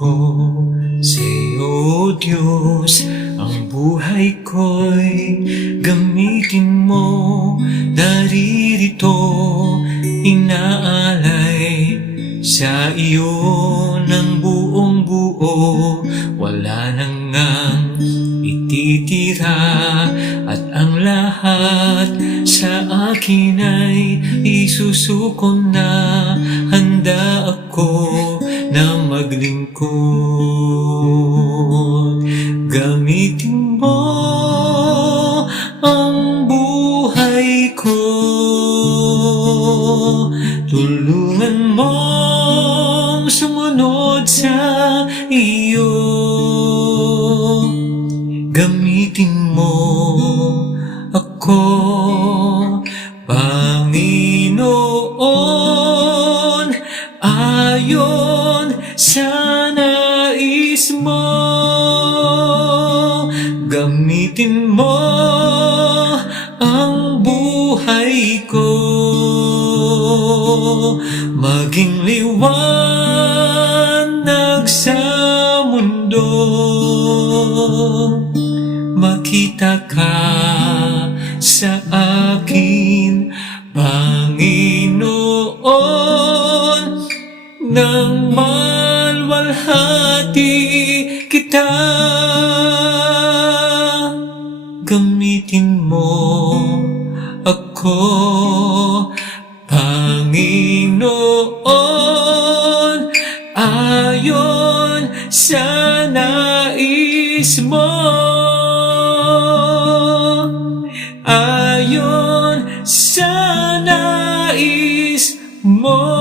ko sa'yo, Diyos. Ang buhay ko'y gamitin mo. Naririto, inaalay sa iyo ng buong buo. Wala nang ngang ititira, at ang lahat sa akin ay isusuko na. Handa ako na maglingkod. Gamitin mo ang buhay ko. Tulungan mong sumunod sa iyo. Gamitin mo ako, Panginoon, ayon sa nais mo. Gamitin mo ang buhay ko, maging liwanag sa mundo. Makita ka sa akin, Panginoon, nang malwalhati kita. Gamitin mo ako, Panginoon, ayon sa nais mo. Ayon sa nais mo.